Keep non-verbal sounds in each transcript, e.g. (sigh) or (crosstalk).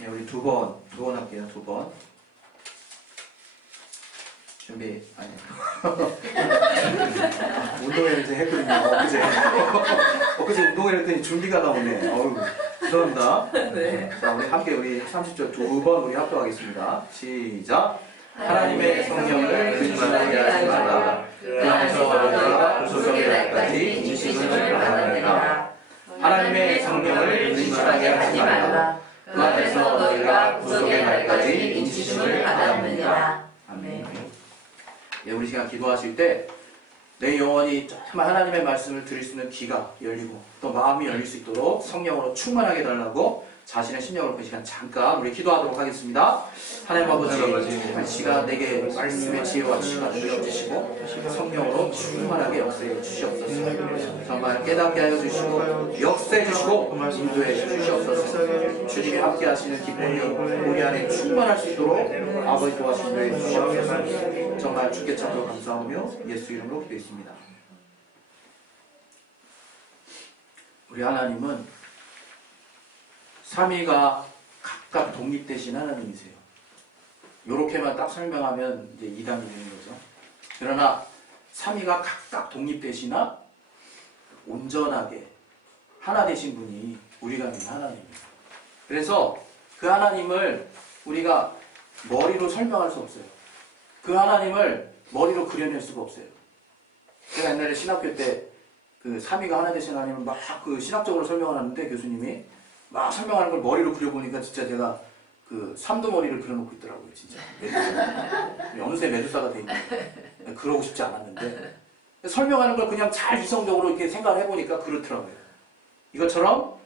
네, 우리 두 번, 두 번 할게요, 두 번. 준비, 아니. (laughs) 운동회를 이제 했거든요, 엊그제. 엊그제 운동회를 했더니 준비가 나오네. 어우, 죄송합니다. 네. 자, 우리 함께 우리 30절 두 번 우리 합독하겠습니다. 시작. 하나님의 성령을 근심하게 하지 말라. 그 안에서 너희가 구속의 날까지 인식을 받아내라. 하나님의 성령을 근심하게 하지 말라. 그 안에서 너희가 구속의 날까지 인치심을 받았느니라. 아멘. 예, 우리 시간 기도하실 때 내 영혼이 정말 하나님의 말씀을 들을 수 있는 귀가 열리고 또 마음이 열릴 수 있도록 성령으로 충만하게 달라고 자신의 심령으로 그 시간 잠깐 우리 기도하도록 하겠습니다. 하나님 아버지, 정말 시간 내게 말씀의 지혜와 능력 주시고 성령으로 충만하게 역사해 주시옵소서. 정말 깨닫게 하여 주시고 역사해 주시고 인도해 주시옵소서. 주님이 함께 하시는 기쁨이 우리 안에 충만할 수 있도록 아버지 도와 인도해 주시옵소서. 정말 주께 참으로 감사하며 예수 이름으로 기도했습니다. 우리 하나님은 삼위가 각각 독립되신 하나님이세요. 이렇게만 딱 설명하면 이제 이단이 되는 거죠. 그러나 삼위가 각각 독립되시나 온전하게 하나 되신 분이 우리가 믿는 하나님입니다. 그래서 그 하나님을 우리가 머리로 설명할 수 없어요. 그 하나님을 머리로 그려낼 수가 없어요. 제가 옛날에 신학교 때 그 삼위가 하나 되신 하나님을 막 그 신학적으로 설명을 하는데 교수님이 막 설명하는 걸 머리로 그려보니까 진짜 제가 그 삼두 머리를 그려놓고 있더라고요, 진짜. 염세 메두사가 돼 있는. 그러고 싶지 않았는데 설명하는 걸 그냥 잘 이성적으로 이렇게 생각을 해보니까 그렇더라고요. 이것처럼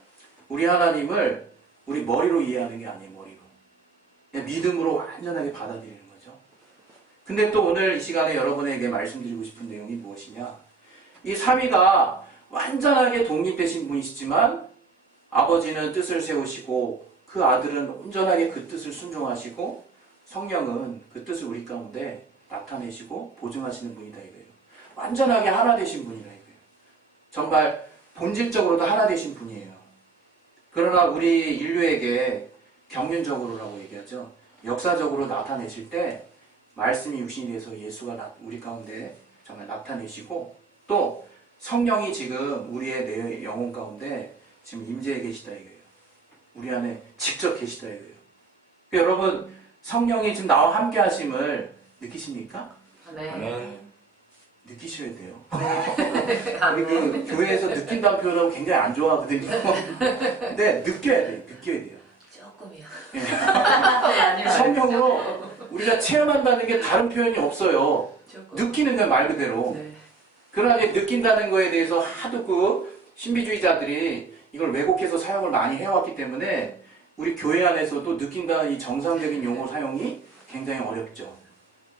우리 하나님을 우리 머리로 이해하는 게 아니에요, 머리로. 그냥 믿음으로 완전하게 받아들이는 거죠. 근데 또 오늘 이 시간에 여러분에게 말씀드리고 싶은 내용이 무엇이냐? 이 삼위가 완전하게 독립되신 분이시지만 아버지는 뜻을 세우시고 그 아들은 온전하게 그 뜻을 순종하시고 성령은 그 뜻을 우리 가운데 나타내시고 보증하시는 분이다 이거예요. 완전하게 하나 되신 분이라 이거예요. 정말 본질적으로도 하나 되신 분이에요. 그러나 우리 인류에게 경륜적으로라고 얘기하죠. 역사적으로 나타내실 때 말씀이 육신이 돼서 예수가 나- 우리 가운데 정말 나타내시고 또 성령이 지금 우리의 내 영혼 가운데 지금 임재해 계시다 이거예요. 우리 안에 직접 계시다 이거예요. 그러니까 여러분 성령이 지금 나와 함께 하심을 느끼십니까? 네. 느끼셔야 돼요. 네. (laughs) 우리 그 교회에서 느낀다는 표현을 굉장히 안 좋아하거든요. 근데 느껴야 돼요. 느껴야 돼요. 조금이요. 예. 성령으로 우리가 체험한다는 게 다른 표현이 없어요. 조금. 느끼는 건 말 그대로. 네. 그러나 이제 느낀다는 거에 대해서 하도 그 신비주의자들이 이걸 왜곡해서 사용을 많이 해왔기 때문에 우리 교회 안에서도 느낀다는 이 정상적인 용어 사용이 굉장히 어렵죠.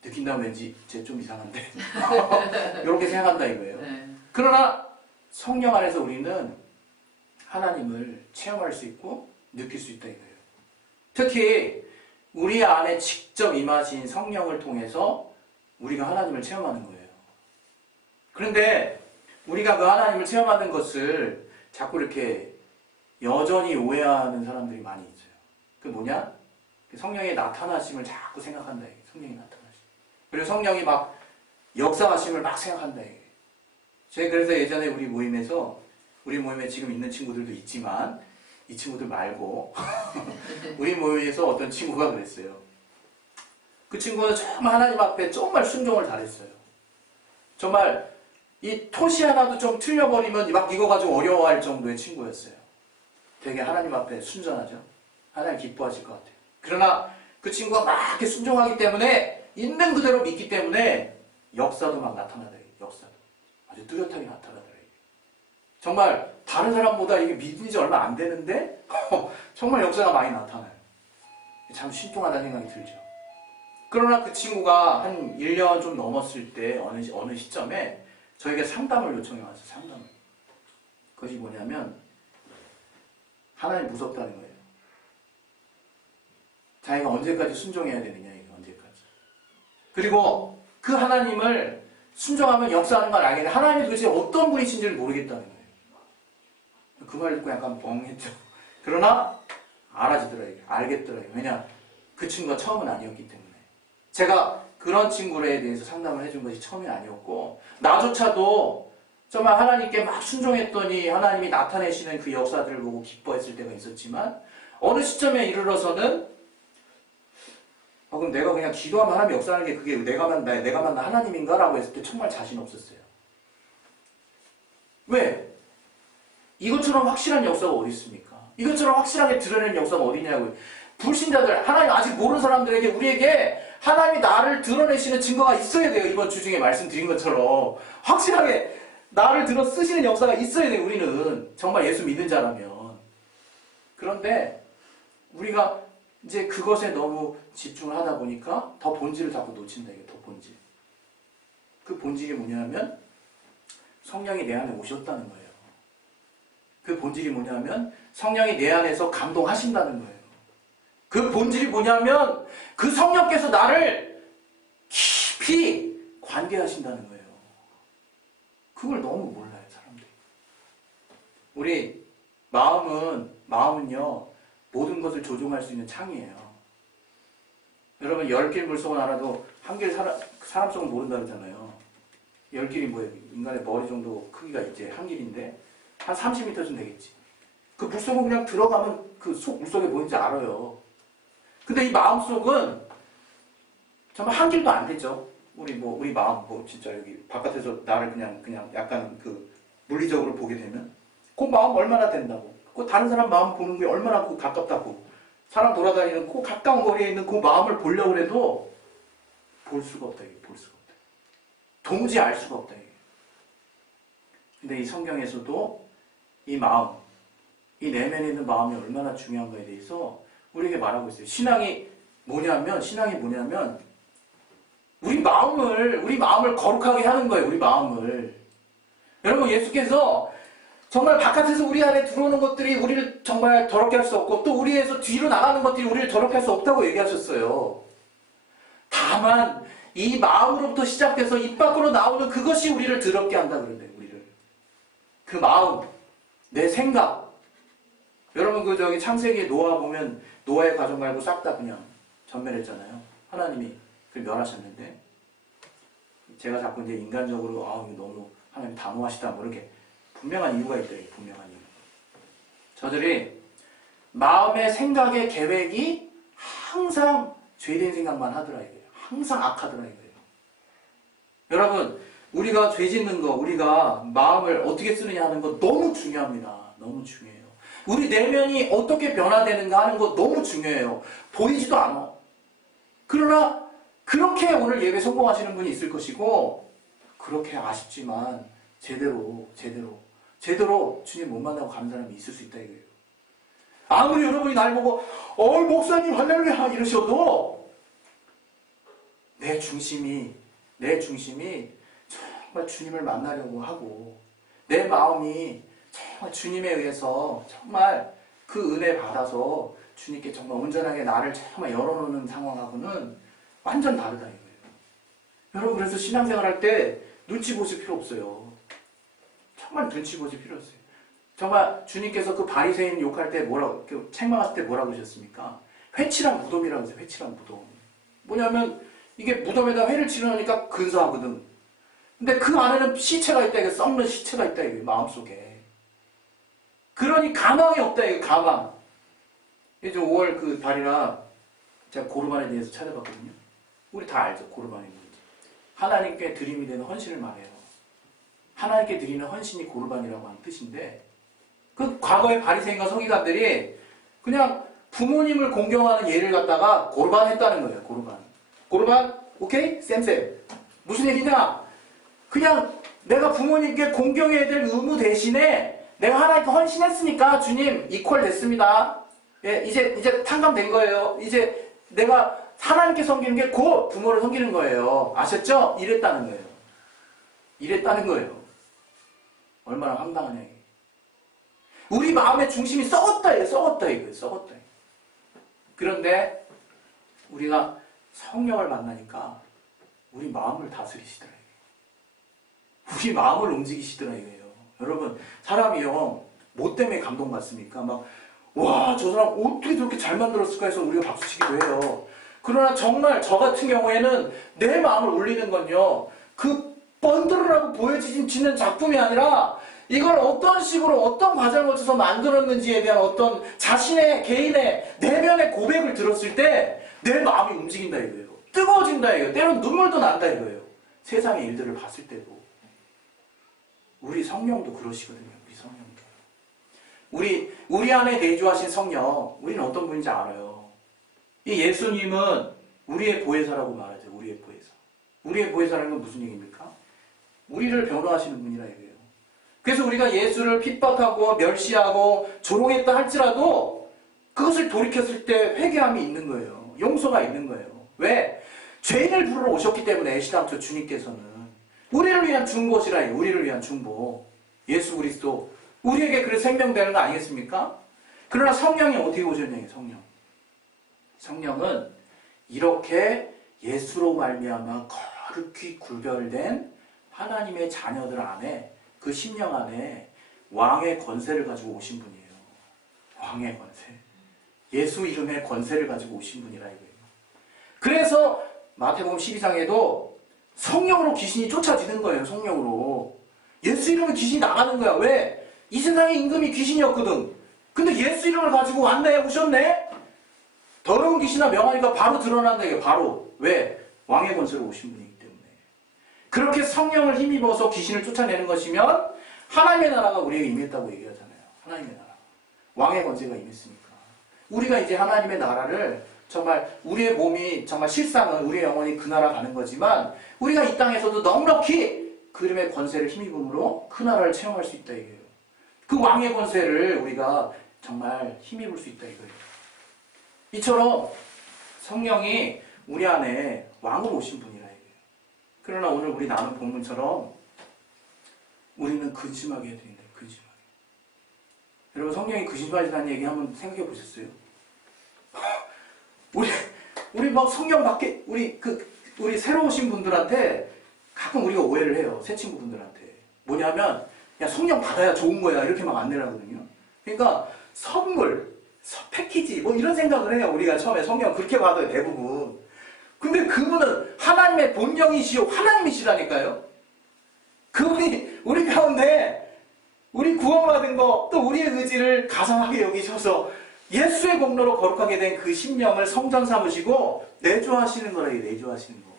느낀다면 왠지 쟤 좀 이상한데. (laughs) 이렇게 생각한다 이거예요. 네. 그러나 성령 안에서 우리는 하나님을 체험할 수 있고 느낄 수 있다 이거예요. 특히 우리 안에 직접 임하신 성령을 통해서 우리가 하나님을 체험하는 거예요. 그런데 우리가 그 하나님을 체험하는 것을 자꾸 이렇게 여전히 오해하는 사람들이 많이 있어요. 그 뭐냐? 성령의 나타나심을 자꾸 생각한다. 이게. 성령의 나타나심. 그리고 성령이 막 역사하심을 막 생각한다. 이게. 제가 그래서 예전에 우리 모임에서 우리 모임에 지금 있는 친구들도 있지만 이 친구들 말고 (laughs) 우리 모임에서 어떤 친구가 그랬어요. 그 친구는 정말 하나님 앞에 정말 순종을 잘했어요. 정말 이 토시 하나도 좀 틀려버리면 막 이거 가지고 어려워할 정도의 친구였어요. 되게 하나님 앞에 순전하죠. 하나님 기뻐하실 것 같아요. 그러나 그 친구가 막 이렇게 순종하기 때문에 있는 그대로 믿기 때문에 역사도 막 나타나더래요. 역사도. 아주 뚜렷하게 나타나더래요. 정말 다른 사람보다 이게 믿은 지 얼마 안 되는데 (laughs) 정말 역사가 많이 나타나요. 참 신통하다는 생각이 들죠. 그러나 그 친구가 한 1년 좀 넘었을 때 어느, 시- 어느 시점에 저에게 상담을 요청해 왔어요. 상담을. 그것이 뭐냐면 하나님 무섭다는 거예요. 자기가 언제까지 순종해야 되느냐 이게 언제까지. 그리고 그 하나님을 순종하면 역사하는 걸 알겠는데 하나님이 도대체 어떤 분이신지를 모르겠다는 거예요. 그 말 듣고 약간 뻥했죠. (laughs) 그러나 알아지더라고요. 알겠더라고요. 왜냐 그 친구가 처음은 아니었기 때문에 제가 그런 친구에 대해서 상담을 해준 것이 처음이 아니었고 나조차도 정말 하나님께 막 순종했더니 하나님이 나타내시는 그 역사들을 보고 기뻐했을 때가 있었지만 어느 시점에 이르러서는 아, 그럼 내가 그냥 기도하면 하나님 역사하는 게 그게 내가 만 나 내가 만난 하나님인가 라고 했을 때 정말 자신 없었어요. 왜? 이것처럼 확실한 역사가 어디 있습니까? 이것처럼 확실하게 드러내는 역사가 어디냐고요. 불신자들, 하나님 아직 모르는 사람들에게 우리에게 하나님이 나를 드러내시는 증거가 있어야 돼요. 이번 주 중에 말씀드린 것처럼 확실하게 나를 들어 쓰시는 역사가 있어야 돼요. 우리는 정말 예수 믿는 자라면. 그런데 우리가 이제 그것에 너무 집중을 하다 보니까 더 본질을 자꾸 놓친다 이게 더 본질. 그 본질이 뭐냐면 성령이 내 안에 오셨다는 거예요. 그 본질이 뭐냐면 성령이 내 안에서 감동하신다는 거예요. 그 본질이 뭐냐면 그 성령께서 나를 깊이 관계하신다는 거예요. 그걸 너무 몰라요, 사람들이. 우리 마음은 마음은요 모든 것을 조종할 수 있는 창이에요. 여러분 열길 물속은 알아도 한길 사람 사람 속은 모른다 그러잖아요. 열 길이 뭐예요? 인간의 머리 정도 크기가 이제 한 길인데 한 30m쯤 되겠지. 그 물속은 그냥 들어가면 그 속 물속에 뭐인지 알아요. 근데 이 마음속은 정말 한 길도 안 되죠. 우리 뭐 우리 마음 뭐 진짜 여기 바깥에서 나를 그냥 그냥 약간 그 물리적으로 보게 되면 그 마음 얼마나 된다고. 그 다른 사람 마음 보는 게 얼마나 그 가깝다고. 사람 돌아다니는 그 가까운 거리에 있는 그 마음을 보려고 해도 볼 수가 없다 이게 볼 수가 없다. 도무지 알 수가 없다 이게. 근데 이 성경에서도 이 마음, 이 내면에 있는 마음이 얼마나 중요한가에 대해서 우리에게 말하고 있어요. 신앙이 뭐냐면, 신앙이 뭐냐면, 우리 마음을, 우리 마음을 거룩하게 하는 거예요, 우리 마음을. 여러분, 예수께서 정말 바깥에서 우리 안에 들어오는 것들이 우리를 정말 더럽게 할 수 없고, 또 우리에서 뒤로 나가는 것들이 우리를 더럽게 할 수 없다고 얘기하셨어요. 다만, 이 마음으로부터 시작돼서 입 밖으로 나오는 그것이 우리를 더럽게 한다 그러는데, 우리를. 그 마음, 내 생각. 여러분, 그 저기 창세기 노아 보면 노아의 가족 말고 싹 다 그냥 전멸했잖아요. 하나님이 그 멸하셨는데 제가 자꾸 이제 인간적으로 아 이거 너무 하나님 단호하시다 뭐 이렇게 분명한 이유가 이게 분명한 이유. 저들이 마음의 생각의 계획이 항상 죄된 생각만 하더라 이거예요. 항상 악하더라 이거예요. 여러분 우리가 죄 짓는 거 우리가 마음을 어떻게 쓰느냐 하는 거 너무 중요합니다. 너무 중요해요. 우리 내면이 어떻게 변화되는가 하는 거 너무 중요해요. 보이지도 않아. 그러나 그렇게 오늘 예배 성공하시는 분이 있을 것이고 그렇게 아쉽지만 제대로 제대로 제대로 주님 못 만나고 가는 사람이 있을 수 있다 이거예요. 아무리 여러분이 날 보고 어 목사님 할렐루야 이러셔도 내 중심이 내 중심이 정말 주님을 만나려고 하고 내 마음이 정말 주님에 의해서 정말 그 은혜 받아서 주님께 정말 온전하게 나를 정말 열어놓는 상황하고는 완전 다르다 이거예요. 여러분 그래서 신앙생활 할 때 눈치 보실 필요 없어요. 정말 눈치 보실 필요 없어요. 정말 주님께서 그 바리새인 욕할 때 뭐라고 그 책망할 때 뭐라고 하셨습니까? 회칠한 무덤이라고 했어요. 회칠한 무덤. 뭐냐면 이게 무덤에다 회를 치르니까 근사하거든. 근데 그 안에는 시체가 있다 이게 썩는 시체가 있다 이게 마음속에. 그러니 가망이 없다 이거 가망. 이제 5월 그 달이나 제가 고르반에 대해서 찾아봤거든요. 우리 다 알죠 고르반이 뭔지. 하나님께 드림이 되는 헌신을 말해요. 하나님께 드리는 헌신이 고르반이라고 하는 뜻인데 그 과거의 바리새인과 서기관들이 그냥 부모님을 공경하는 예를 갖다가 고르반 했다는 거예요. 고르반. 고르반 오케이 쌤쌤 무슨 얘기냐? 그냥 내가 부모님께 공경해야 될 의무 대신에 내가 하나님께 헌신했으니까 주님 이퀄 됐습니다. 예, 이제 이제 탕감된 거예요. 이제 내가 하나님께 섬기는 게 곧 부모를 섬기는 거예요. 아셨죠? 이랬다는 거예요. 이랬다는 거예요. 얼마나 황당하냐. 우리 마음의 중심이 썩었다 이거 썩었다 이거 썩었다. 이거. 그런데 우리가 성령을 만나니까 우리 마음을 다스리시더라. 우리 마음을 움직이시더라 이거예요. 여러분 사람이요 뭐 때문에 감동받습니까? 막 와, 저 사람 어떻게 저렇게 잘 만들었을까 해서 우리가 박수치기도 해요. 그러나 정말 저 같은 경우에는 내 마음을 울리는 건요. 그 번들어라고 보여지는 작품이 아니라 이걸 어떤 식으로 어떤 과정을 거쳐서 만들었는지에 대한 어떤 자신의 개인의 내면의 고백을 들었을 때 내 마음이 움직인다 이거예요. 뜨거워진다 이거예요. 때론 눈물도 난다 이거예요. 세상의 일들을 봤을 때도. 우리 성령도 그러시거든요. 우리 성령도. 우리 우리 안에 내주하신 성령, 우리는 어떤 분인지 알아요. 이 예수님은 우리의 보혜사라고 말하죠. 우리의 보혜사. 우리의 보혜사라는 건 무슨 얘기입니까? 우리를 변호하시는 분이라 이거예요. 그래서 우리가 예수를 핍박하고 멸시하고 조롱했다 할지라도 그것을 돌이켰을 때 회개함이 있는 거예요. 용서가 있는 거예요. 왜? 죄인을 부르러 오셨기 때문에 애시당초 주님께서는 우리를 위한 중보시라 이거예요. 우리를 위한 중보. 예수 그리스도 우리에게 그래 생명되는 거 아니겠습니까? 그러나 성령이 어떻게 오셨냐고요. 성령. 성령은 이렇게 예수로 말미암아 거룩히 구별된 하나님의 자녀들 안에 그 심령 안에 왕의 권세를 가지고 오신 분이에요. 왕의 권세. 예수 이름의 권세를 가지고 오신 분이라 이거예요. 그래서 마태복음 12장에도 성령으로 귀신이 쫓아지는 거예요. 성령으로. 예수 이름은 귀신이 나가는 거야. 왜? 이 세상의 임금이 귀신이었거든. 근데 예수 이름을 가지고 왔네, 오셨네? 더러운 귀신아 명하니까 바로 드러난다, 이게 바로. 왜? 왕의 권세로 오신 분이기 때문에. 그렇게 성령을 힘입어서 귀신을 쫓아내는 것이면 하나님의 나라가 우리에게 임했다고 얘기하잖아요. 하나님의 나라. 왕의 권세가 임했으니까. 우리가 이제 하나님의 나라를 정말 우리의 몸이 정말 실상은 우리의 영혼이 그 나라 가는 거지만 우리가 이 땅에서도 넉넉히 그 이름의 권세를 힘입음으로 그 나라를 체험할 수 있다 이거예요. 그 왕의 권세를 우리가 정말 힘입을 수 있다 이거예요. 이처럼 성령이 우리 안에 왕으로 오신 분이라 이거예요. 그러나 오늘 우리 나눈 본문처럼 우리는 근심하게 해드린다. 근심하게. 여러분 성령이 근심하시다는 얘기 한번 생각해 보셨어요? 우리 우리 막 성령 밖에 우리 그 우리 새로 오신 분들한테 가끔 우리가 오해를 해요. 새 친구분들한테 뭐냐면 야 성령 받아야 좋은 거야 이렇게 막 안내를 하거든요. 그러니까 선물, 서- 패키지 뭐 이런 생각을 해요. 우리가 처음에 성령 그렇게 받아요 대부분. 근데 그분은 하나님의 본령이시오 하나님이시라니까요. 그분이 우리 가운데 우리 구원받은 거 또 우리의 의지를 가상하게 여기셔서 예수의 공로로 거룩하게 된 그 심령을 성전 삼으시고 내주하시는 거라 이 내주하시는 거.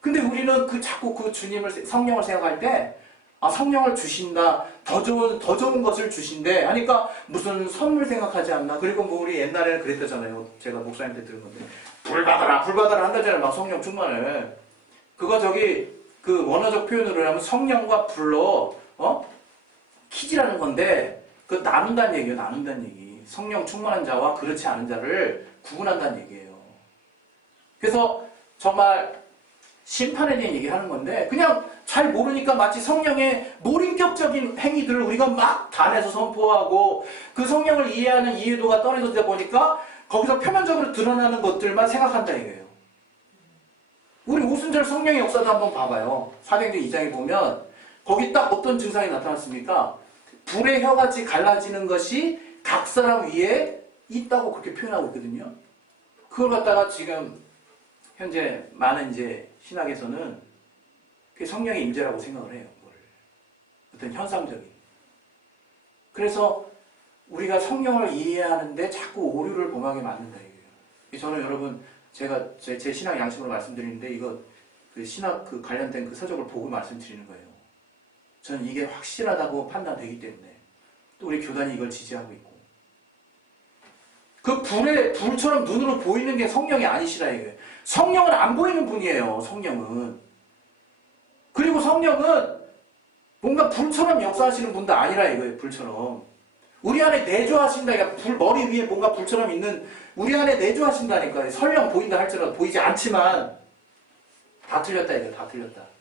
근데 우리는 그 자꾸 그 주님을 성령을 생각할 때 아, 성령을 주신다. 더 좋은 더 좋은 것을 주신대. 하니까 무슨 선물 생각하지 않나? 그리고 뭐 우리 옛날에는 그랬다잖아요. 제가 목사님 때 들은 건데 불 받아라, 불 받아라 한다잖아요. 막 성령 충만을. 그거 저기 그 원어적 표현으로 하면 성령과 불로 어 키지라는 건데 그 나눈다는 얘기예요. 나눈다는 얘기. 성령 충만한 자와 그렇지 않은 자를 구분한다는 얘기예요. 그래서 정말 심판에 대한 얘기를 하는 건데 그냥 잘 모르니까 마치 성령의 몰인격적인 행위들을 우리가 막 단에서 선포하고 그 성령을 이해하는 이해도가 떨어지다 보니까 거기서 표면적으로 드러나는 것들만 생각한다 이거예요. 우리 오순절 성령의 역사도 한번 봐봐요. 사도행전 2장에 보면 거기 딱 어떤 증상이 나타났습니까? 불의 혀같이 갈라지는 것이 각 사람 위에 있다고 그렇게 표현하고 있거든요. 그걸 갖다가 지금 현재 많은 이제 신학에서는 그게 성령의 임재라고 생각을 해요. 그걸. 어떤 현상적인. 그래서 우리가 성령을 이해하는데 자꾸 오류를 범하게 만든다 이거예요. 저는 여러분 제가 제, 제 신학 양심으로 말씀드리는데 이거 그 신학 그 관련된 그 서적을 보고 말씀드리는 거예요. 저는 이게 확실하다고 판단되기 때문에 또 우리 교단이 이걸 지지하고 있고 그 불에 불처럼 눈으로 보이는 게 성령이 아니시라 이거예요. 성령은 안 보이는 분이에요. 성령은 그리고 성령은 뭔가 불처럼 역사하시는 분도 아니라 이거예요. 불처럼 우리 안에 내주하신다. 그러니까 불 머리 위에 뭔가 불처럼 있는 우리 안에 내주하신다니까요. 설령 보인다 할지라도 보이지 않지만 다 틀렸다 이거예요. 다 틀렸다.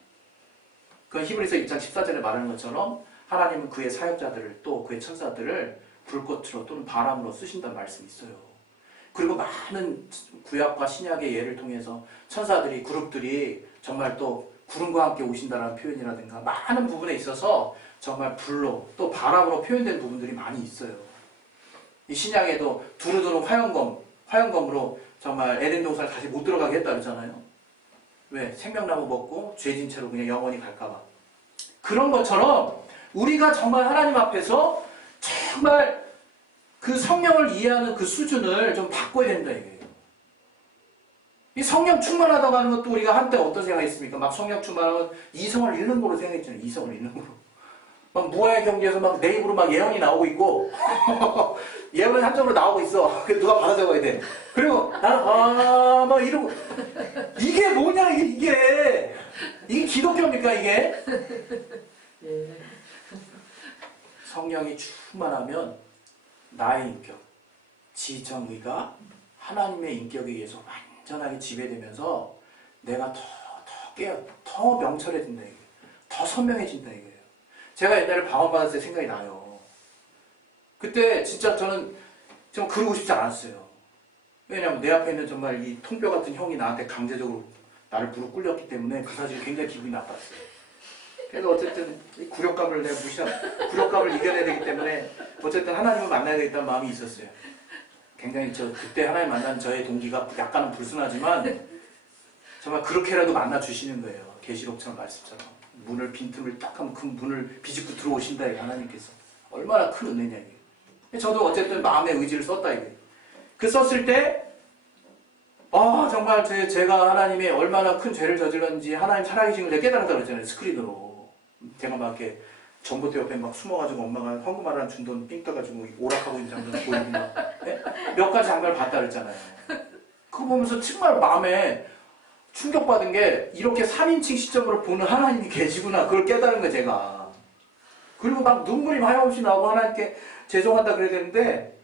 그 히브리서 2장 14절에 말하는 것처럼 하나님은 그의 사역자들을 또 그의 천사들을 불꽃으로 또는 바람으로 쓰신다는 말씀이 있어요. 그리고 많은 구약과 신약의 예를 통해서 천사들이 그룹들이 정말 또 구름과 함께 오신다라는 표현이라든가 많은 부분에 있어서 정말 불로 또 바람으로 표현된 부분들이 많이 있어요. 이 신약에도 두루두루 화영검, 화영검으로 정말 에덴 동산을 다시 못 들어가게 했다 그랬잖아요. 왜? 생명나무 먹고 죄진 채로 그냥 영원히 갈까봐. 그런 것처럼 우리가 정말 하나님 앞에서 정말 그 성령을 이해하는 그 수준을 좀 바꿔야 된다 이거예요. 이 성령 충만하다고 하는 것도 우리가 한때 어떤 생각했습니까? 막 성령 충만하면 이성을 잃는 거로 생각했잖아요. 이성을 잃는 거로. 막 무아의 경기에서 막 내 입으로 막 예언이 나오고 있고 (laughs) 예언은 한쪽으로 나오고 있어. (laughs) 그 누가 받아 적어야 돼. 그리고 나는 아 막 이러고 이게 뭐냐 이게 이게 이게 기독교입니까 이게? 예. 성령이 충만하면 나의 인격, 지정의가 하나님의 인격에 의해서 완전하게 지배되면서 내가 더, 더 깨어, 더 명철해진다 이거예요. 더 선명해진다 이거예요. 제가 옛날에 방언받았을 때 생각이 나요. 그때 진짜 저는 좀 그러고 싶지 않았어요. 왜냐면 내 앞에 있는 정말 이 통뼈 같은 형이 나한테 강제적으로 나를 무릎 꿇렸기 때문에 그 사실이 굉장히 기분이 나빴어요. 그래도 어쨌든 이 굴욕감을 내가 무시하, 굴욕감을 이겨내야 되기 때문에 어쨌든 하나님을 만나야 되겠다는 마음이 있었어요. 굉장히 저 그때 하나님 만난 저의 동기가 약간은 불순하지만 정말 그렇게라도 만나 주시는 거예요. 계시록처럼 말씀처럼 문을 빈틈을 딱 하면 그 문을 비집고 들어오신다 이게 하나님께서 얼마나 큰 은혜냐 이게. 저도 어쨌든 마음의 의지를 썼다 이게. 그 썼을 때 아, 정말 제, 제가 하나님의 얼마나 큰 죄를 저질렀는지 하나님 살아계신 걸 내가 깨달았다고 그랬잖아요. 스크린으로. 제가 막 이렇게 전봇대 옆에 막 숨어가지고 엄마가 황금알 준돈삥 떠가지고 오락하고 있는 장면 보이고 막, 예? 몇 가지 장면을 봤다 그랬잖아요. 그거 보면서 정말 마음에 충격받은 게 이렇게 3인칭 시점으로 보는 하나님이 계시구나. 그걸 깨달은 거예요, 제가. 그리고 막 눈물이 하염없이 나오고 하나님께 죄송하다 그래야 되는데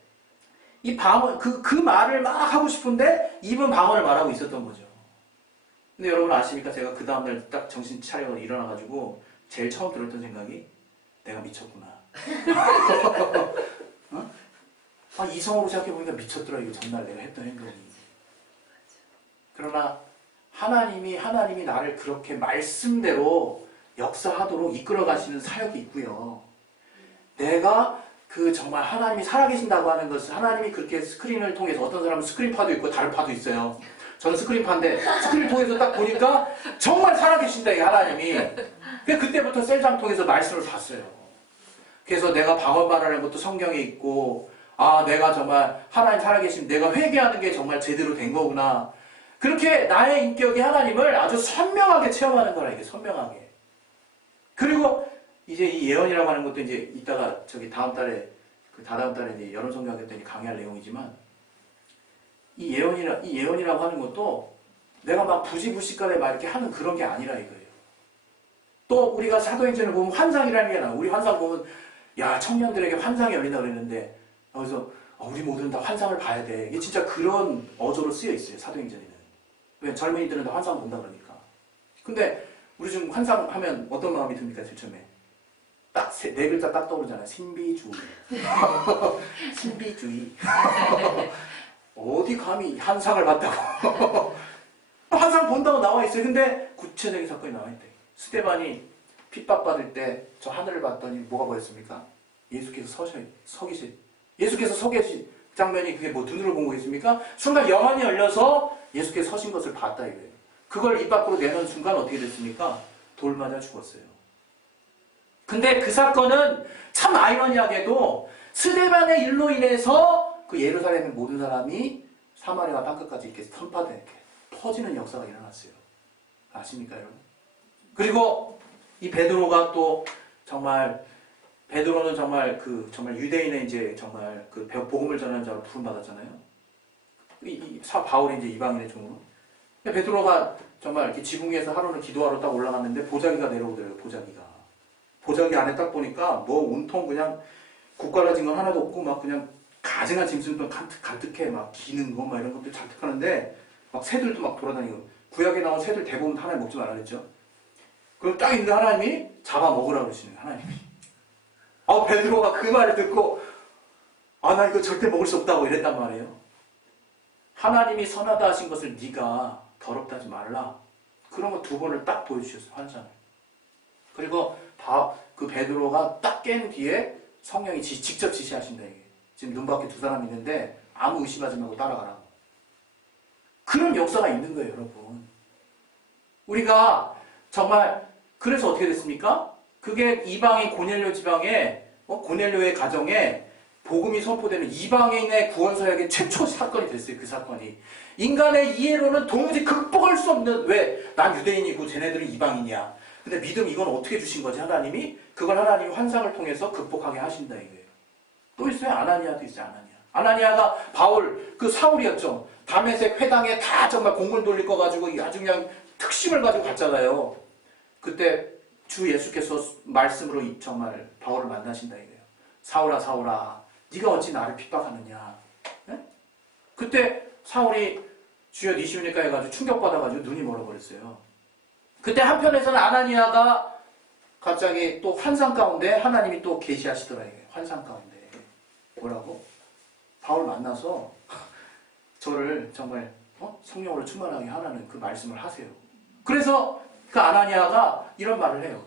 이 방언, 그, 그 말을 막 하고 싶은데 입은 방언을 말하고 있었던 거죠. 근데 여러분 아십니까? 제가 그 다음날 딱 정신 차려 일어나가지고 제일 처음 들었던 생각이 내가 미쳤구나. (laughs) 어? 아, 이성으로 생각해보니까 미쳤더라, 이거 전날 내가 했던 행동이. 그러나 하나님이, 하나님이 나를 그렇게 말씀대로 역사하도록 이끌어 가시는 사역이 있고요. 내가 그 정말 하나님이 살아계신다고 하는 것을 하나님이 그렇게 스크린을 통해서 어떤 사람은 스크린파도 있고 다른 파도 있어요. 저는 스크린파인데 스크린 통해서 딱 보니까 정말 살아계신다 이 하나님이. 그때부터 셀장 통해서 말씀을 봤어요. 그래서 내가 방언 말하는 것도 성경에 있고 아 내가 정말 하나님 살아계신 내가 회개하는 게 정말 제대로 된 거구나. 그렇게 나의 인격이 하나님을 아주 선명하게 체험하는 거라 이게 선명하게. 그리고 이제 이 예언이라고 하는 것도 이제 이따가 저기 다음 달에 그 다다음 달에 이제 여름 성경학교 때 강의할 내용이지만 이 예언이라 이 예언이라고 하는 것도 내가 막 부지부식간에 막 이렇게 하는 그런 게 아니라 이거예요. 또 우리가 사도행전을 보면 환상이라는 게 나와. 우리 환상 보면 야 청년들에게 환상이 열린다 그랬는데 그래서 어, 우리 모두는 다 환상을 봐야 돼. 이게 진짜 그런 어조로 쓰여 있어요 사도행전에는. 왜 젊은이들은 다 환상 본다 그러니까. 근데 우리 지금 환상하면 어떤 마음이 듭니까 제일 처음에? 딱 네 글자 딱 떠오르잖아요. 신비주의. (laughs) 신비주의. 어디 감히 환상을 봤다고. (laughs) 환상 본다고 나와 있어요. 근데 구체적인 사건이 나와 있대. 스테반이 핍박받을 때 저 하늘을 봤더니 뭐가 보였습니까? 예수께서 서셔, 서 계시, 예수께서 서 계신 장면이 그게 뭐 눈으로 본 거겠습니까? 순간 영안이 열려서 예수께서 서신 것을 봤다 이거예요. 그걸 입 밖으로 내는 순간 어떻게 됐습니까? 돌 맞아 죽었어요. 근데 그 사건은 참 아이러니하게도 스데반의 일로 인해서 그 예루살렘의 모든 사람이 사마리아 땅끝까지 이렇게 선파돼 이렇게 퍼지는 역사가 일어났어요. 아십니까 여러분? 그리고 이 베드로가 또 정말 베드로는 정말 그 정말 유대인의 이제 정말 그 복음을 전하는 자로 부름 받았잖아요. 이, 이 사, 바울이 이제 이방인의 종으로. 베드로가 정말 이렇게 지붕 위에서 하루는 기도하러 딱 올라갔는데 보자기가 내려오더라고요. 보자기가. 보자기 안에 딱 보니까 뭐 온통 그냥 국가라진 건 하나도 없고 막 그냥 가증한 짐승도 가득, 가득해 막 기는 거 막 이런 것들 잔뜩 하는데 막 새들도 막 돌아다니고 구약에 나온 새들 대부분 하나님 먹지 말라 그랬죠. 그럼 딱 있는데 하나님이 잡아 먹으라 그러시는. 하나님이. 아 베드로가 그 말을 듣고 아 나 이거 절대 먹을 수 없다고 이랬단 말이에요. 하나님이 선하다 하신 것을 네가 더럽다 하지 말라. 그런 거 두 번을 딱 보여주셨어요. 환상을. 그리고 다 그 베드로가 딱 깬 뒤에 성령이 지- 직접 지시하신다 이게. 지금 눈밖에 두 사람 있는데 아무 의심하지 말고 따라가라고. 그런 역사가 있는 거예요, 여러분. 우리가 정말 그래서 어떻게 됐습니까? 그게 이방인 고넬료 지방에 어, 고넬료의 가정에 복음이 선포되는 이방인의 구원 사역의 최초 사건이 됐어요. 그 사건이 인간의 이해로는 도무지 극복할 수 없는 왜 난 유대인이고 쟤네들은 이방인이야. 근데 믿음 이건 어떻게 주신 거지 하나님이 그걸 하나님이 환상을 통해서 극복하게 하신다 이거예요. 또 있어요. 아나니아도 있어요. 아나니아. 아나니아가 바울 그 사울이었죠. 담에색 회당에 다 정말 공을 돌릴 거 가지고 아주 그냥 특심을 가지고 갔잖아요. 그때 주 예수께서 말씀으로 이- 정말 바울을 만나신다 이거예요. 사울아 사울아 네가 어찌 나를 핍박하느냐. 네? 그때 사울이 주여 니시오니까 해가지고 충격받아가지고 눈이 멀어버렸어요. 그때 한편에서는 아나니아가 갑자기 또 환상 가운데 하나님이 또 계시하시더라 이게 환상 가운데 뭐라고? 바울 만나서 (laughs) 저를 정말 어? 성령으로 충만하게 하라는 그 말씀을 하세요. 그래서 그 아나니아가 이런 말을 해요.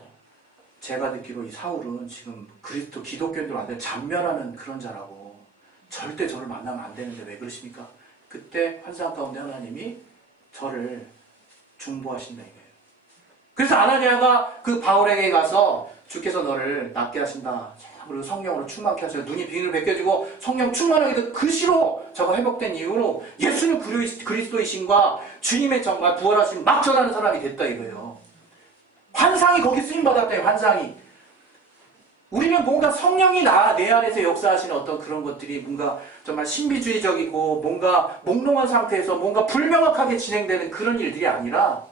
제가 듣기로 이 사울은 지금 그리스도 기독교인들 완전 잔멸하는 그런 자라고 절대 저를 만나면 안 되는데 왜 그러십니까? 그때 환상 가운데 하나님이 저를 중보하신다 이거예요. 그래서 아나니아가 그 바울에게 가서 주께서 너를 낫게 하신다. 자, 그리고 성령으로 충만케 하셔서 눈이 비늘 벗겨지고 성령 충만하게 돼그 시로 저가 회복된 이후로 예수는 그리스- 그리스도이신과 주님의 정말 부활하신 막 전하는 사람이 됐다 이거예요. 환상이 거기 쓰임 받았대요. 환상이. 우리는 뭔가 성령이 나, 내 안에서 역사하시는 어떤 그런 것들이 뭔가 정말 신비주의적이고 뭔가 몽롱한 상태에서 뭔가 불명확하게 진행되는 그런 일들이 아니라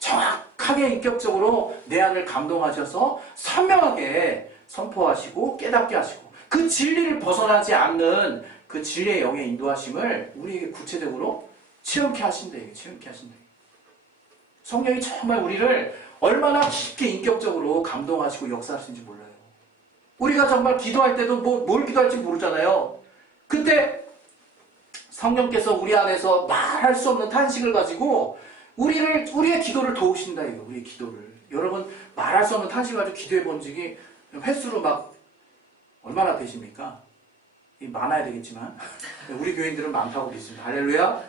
정확하게 인격적으로 내 안을 감동하셔서 선명하게 선포하시고 깨닫게 하시고 그 진리를 벗어나지 않는 그 진리의 영의 인도하심을 우리에게 구체적으로 체험케. 이게 체험케 하신다. 성령이 정말 우리를 얼마나 깊게 인격적으로 감동하시고 역사하시는지 몰라요. 우리가 정말 기도할 때도 뭐, 뭘 기도할지 모르잖아요. 그때 성령께서 우리 안에서 말할 수 없는 탄식을 가지고 우리를 우리의 기도를 도우신다 이거 우리의 기도를 여러분 말할 수 없는 탄식을 가지고 기도해 본 적이 횟수로 막 얼마나 되십니까? 이 많아야 되겠지만 (laughs) 우리 교인들은 많다고 믿습니다. 할렐루야.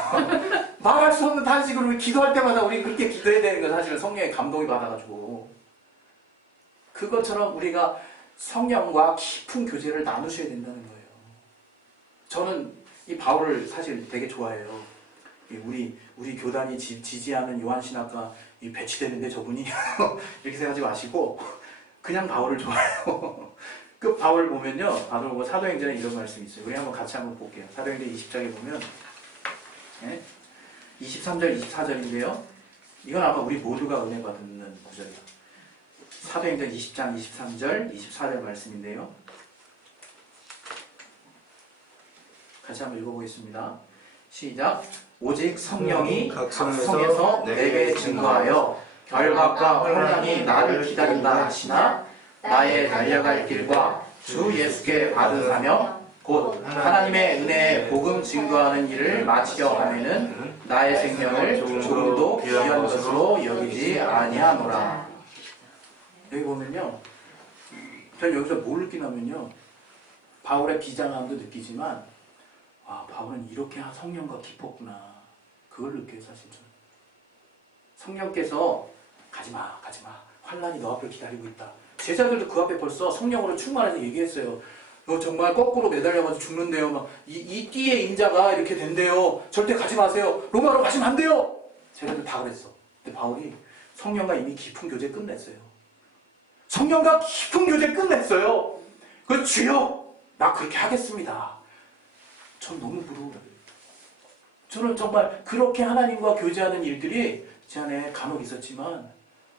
(laughs) 말할 수 없는 탄식으로 우리 기도할 때마다 우리 그렇게 기도해야 되는 거 사실은 성령의 감동이 받아가지고 그것처럼 우리가 성령과 깊은 교제를 나누셔야 된다는 거예요. 저는 이 바울을 사실 되게 좋아해요. 이 우리 우리 교단이 지, 지지하는 요한신학과 이 배치되는데 저분이 (laughs) 이렇게 생각하지 마시고 그냥 바울을 좋아해요. 그 바울 보면요, 바울 보고 사도행전에 이런 말씀이 있어요. 우리 한번 같이 한번 볼게요. 사도행전 20장에 보면 예? 23절, 24절인데요. 이건 아마 우리 모두가 은혜 받는 구절이에요. 사도행전 20장 23절, 24절 말씀인데요. 같이 한번 읽어보겠습니다. 시작. 오직 성령이 각각 성에서 내게 증거하여 결박과 혼란이 나를 기다린다 하시나 나의 달려갈 길과 주 예수께 받으사며 곧 하나님의 은혜의 복음 증거하는 일을 마치려 하면은 나의 생명을 조금도 귀한 것으로 여기지 아니하노라. 여기 보면요. 전 여기서 뭘 느끼냐면요. 바울의 비장함도 느끼지만, 아, 바울은 이렇게 성령과 깊었구나. 그걸 느껴요, 사실 저는. 성령께서, 가지 마, 가지 마. 환란이 너 앞을 기다리고 있다. 제자들도 그 앞에 벌써 성령으로 충만해서 얘기했어요. 너 정말 거꾸로 매달려가지고 죽는데요. 막, 이, 이 띠의 인자가 이렇게 된대요. 절대 가지 마세요. 로마로 가시면 안 돼요. 제자들 다 그랬어. 근데 바울이 성령과 이미 깊은 교제 끝냈어요. 성령과 깊은 교제 끝냈어요. 그 주여, 나 그렇게 하겠습니다. 전 너무 부러워요. 저는 정말 그렇게 하나님과 교제하는 일들이 제 안에 간혹 있었지만,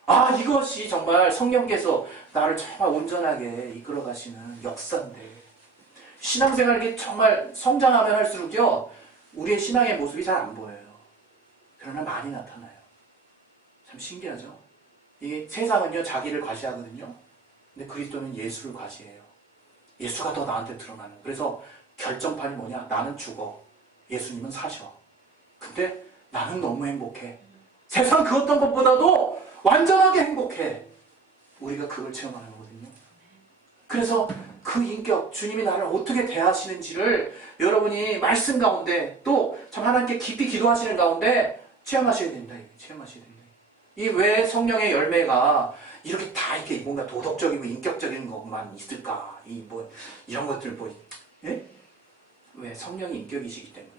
아, 이것이 정말 성령께서 나를 정말 온전하게 이끌어 가시는 역사인데, 신앙생활이 정말 성장하면 할수록요, 우리의 신앙의 모습이 잘 안 보여요. 그러나 많이 나타나요. 참 신기하죠? 이 세상은요 자기를 과시하거든요. 근데 그리스도는 예수를 과시해요. 예수가 더 나한테 드러나는. 그래서 결정판이 뭐냐? 나는 죽어. 예수님은 사셔. 근데 나는 너무 행복해. 세상 그 어떤 것보다도 완전하게 행복해. 우리가 그걸 체험하는 거거든요. 그래서 그 인격, 주님이 나를 어떻게 대하시는지를 여러분이 말씀 가운데 또 참 하나님께 깊이 기도하시는 가운데 체험하셔야 된다. 체험하셔야 된다. 이 왜 성령의 열매가 이렇게 다 이렇게 뭔가 도덕적이고 인격적인 것만 있을까? 이 뭐 이런 것들 뭐 예? 왜 성령이 인격이시기 때문에.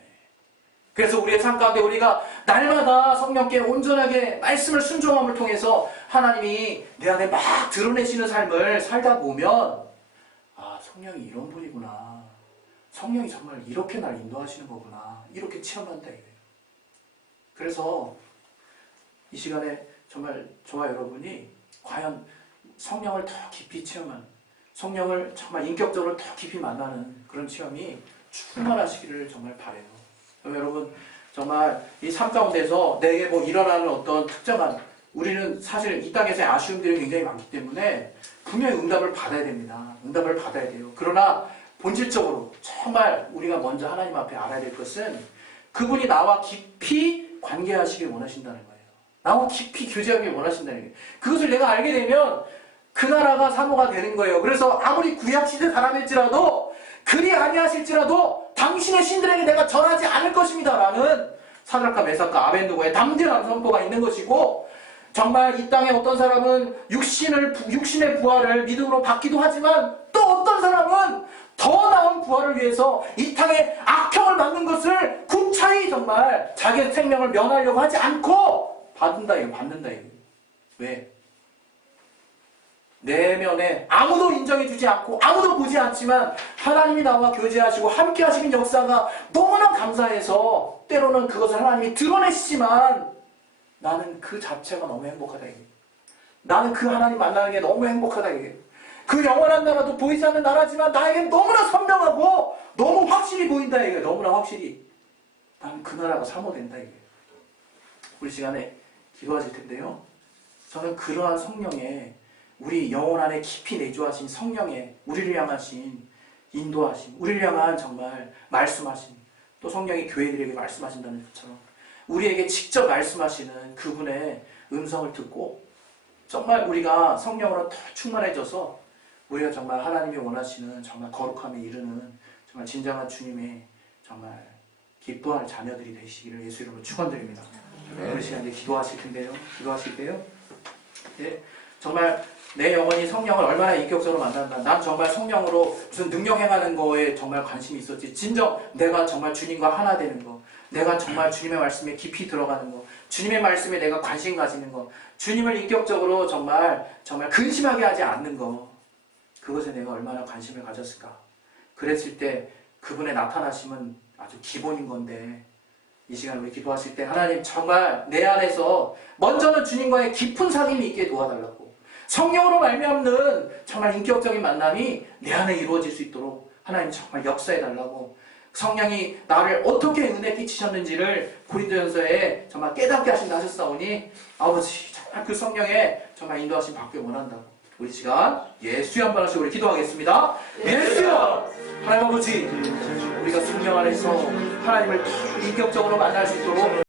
그래서 우리의 삶 가운데 우리가 날마다 성령께 온전하게 말씀을 순종함을 통해서 하나님이 내 안에 막 드러내시는 삶을 살다 보면 아 성령이 이런 분이구나. 성령이 정말 이렇게 날 인도하시는 거구나. 이렇게 체험한다 이거예요. 그래서 이 시간에 정말 저와 여러분이 과연 성령을 더 깊이 체험하는 성령을 정말 인격적으로 더 깊이 만나는 그런 체험이 충만하시기를 정말 바래요. 여러분 정말 이 삶 가운데서 내게 뭐 일어나는 어떤 특정한 우리는 사실 이 땅에서의 아쉬움들이 굉장히 많기 때문에 분명히 응답을 받아야 됩니다. 응답을 받아야 돼요. 그러나 본질적으로 정말 우리가 먼저 하나님 앞에 알아야 될 것은 그분이 나와 깊이 관계하시길 원하신다는 거예요. 나와 깊이 교제하길 원하신다는 거예요. 그것을 내가 알게 되면 그 나라가 사모가 되는 거예요. 그래서 아무리 구약시대 사람일지라도 그리 아니하실지라도 당신의 신들에게 내가 전하지 않을 것입니다. 라는 사드락과 메사카 아벤누고의 담대한 선포가 있는 것이고 정말 이 땅에 어떤 사람은 육신을 부- 육신의 부활을 믿음으로 받기도 하지만 또 어떤 사람은 더 나은 부활을 위해서 이 땅에 악형을 받는 것을 군차히 정말 자기의 생명을 면하려고 하지 않고 받는다 이거 받는다 이거 왜? 내면에 아무도 인정해주지 않고 아무도 보지 않지만 하나님이 나와 교제하시고 함께 하시는 역사가 너무나 감사해서 때로는 그것을 하나님이 드러내시지만 나는 그 자체가 너무 행복하다 이게. 나는 그 하나님 만나는 게 너무 행복하다 이게. 그 영원한 나라도 보이지 않는 나라지만 나에겐 너무나 선명하고 너무 확실히 보인다 이게. 너무나 확실히. 나는 그 나라가 사모된다 이게. 우리 시간에 기도하실 텐데요. 저는 그러한 성령의 우리 영혼 안에 깊이 내주하신 성령의 우리를 향하신 인도하심, 우리를 향한 정말 말씀하심, 또 성령이 교회들에게 말씀하신다는 것처럼 우리에게 직접 말씀하시는 그분의 음성을 듣고 정말 우리가 성령으로 더 충만해져서 우리가 정말 하나님이 원하시는 정말 거룩함에 이르는 정말 진정한 주님의 정말 기뻐할 자녀들이 되시기를 예수 이름으로 축원드립니다. 오늘 시간에 기도하실 텐데요. 기도하실 때요. 예, 정말 내 영혼이 성령을 얼마나 인격적으로 만난다. 난 정말 성령으로 무슨 능력 행하는 거에 정말 관심이 있었지. 진정 내가 정말 주님과 하나 되는 거. 내가 정말 주님의 말씀에 깊이 들어가는 거. 주님의 말씀에 내가 관심 가지는 거. 주님을 인격적으로 정말 정말 근심하게 하지 않는 거. 그것에 내가 얼마나 관심을 가졌을까. 그랬을 때 그분의 나타나심은 아주 기본인 건데 이 시간 우리 기도하실 때 하나님 정말 내 안에서 먼저는 주님과의 깊은 사귐이 있게 도와달라고 성령으로 말미암는 정말 인격적인 만남이 내 안에 이루어질 수 있도록 하나님 정말 역사해 달라고. 성령이 나를 어떻게 은혜 끼치셨는지를 고린도전서에 정말 깨닫게 하신다 하셨사오니 아버지 정말 그 성령의 정말 인도하심 받길 원한다고. 우리 시간 예수의 한 번씩 우리 기도하겠습니다. 예수여! 하나님 아버지 우리가 성령 안에서 하나님을 인격적으로 만날 수 있도록